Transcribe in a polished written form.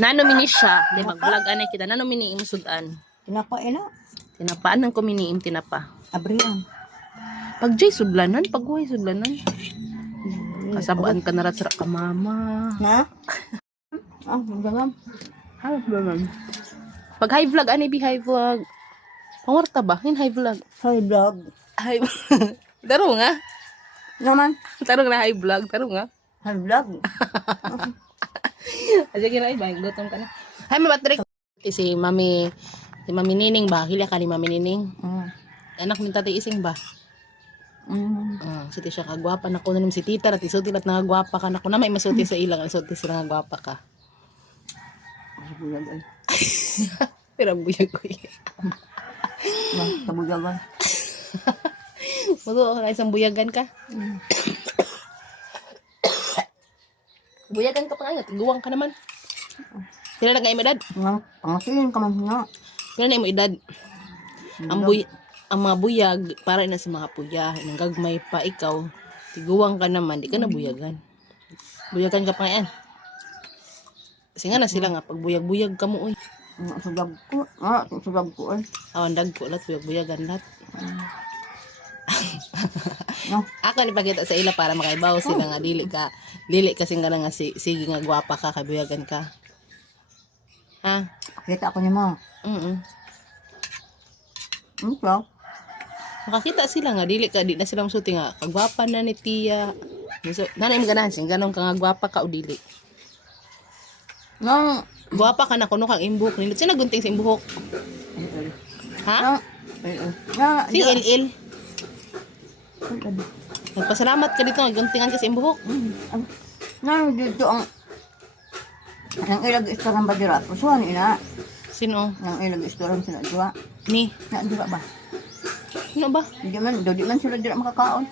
Nanomini siya. Di mag-vlog anay kita. Nanomini im sudan. Tinapa ina. Tinapaan ng kuminiim tinapa. Abrihan. Pag jay sudlanan, pag huway sudlanan. Kasabaan ka na ratsara ka mama. Na? Ah, magdamam. Hi vlog. Pag high vlog, ani bi high vlog. Pangwarta ba? Hin high vlog. Hi, vlog. High Taro nga. Naman. Taro na high vlog. Taro nga. Hi, vlog. Asa kina iba, gutom ka na. Hi, mabatrik. Si Mami Nining ba? Hilya ka ni Mami Nining. Anak ni Tatay Ising ba? Siti siya kagwapa na ko na si tita at isuti at nagagwapa ka na ko na may masuti sa ilang isuti sila nagagwapa ka. Pero buyag ko Kabugagan. Mato ka isang buyagan ka. Buyagan ka pa nga, tiguwang ka naman. Pila na nga imo edad? Pangasilin ka man nga. Pila na imo edad? Ang mga buyag, para na sa mga puya, nang gagmay pa ikaw, tiguwang ka naman, di ka na buyagan. Buyagan ka pa nga yan. Kasi nga na sila nga, pag buyag-buyag ka mo, uy. Sugab ko eh. Awandag ko lahat, buyag-buyagan lahat. No. Ako ni pakita sa ila para makaibaw sila nga, dili kasi nga nga, sige nga, gwapa ka, kabuyagan ka. Ha? Kita ako niya mo. So, Makakita sila nga, dili na sila masuti nga, kagwapa na ni Tia. So, nanay mo ganahan, ganon ka nga, gwapa ka o dili. no. Gwapa ka na kuno kang imbuk. Nilot siya nagunting sa imbuhok. Ha? Si Il. Nagpasalamat ka dito, naguntingan ka sa imbuhok. Nang dito ang ilag istoran ba dira? Usuhan ina. Sino? Ang ilag istoran sila dua. Ni? Na dira ba? Ano ba? Di man sila dira makakaon.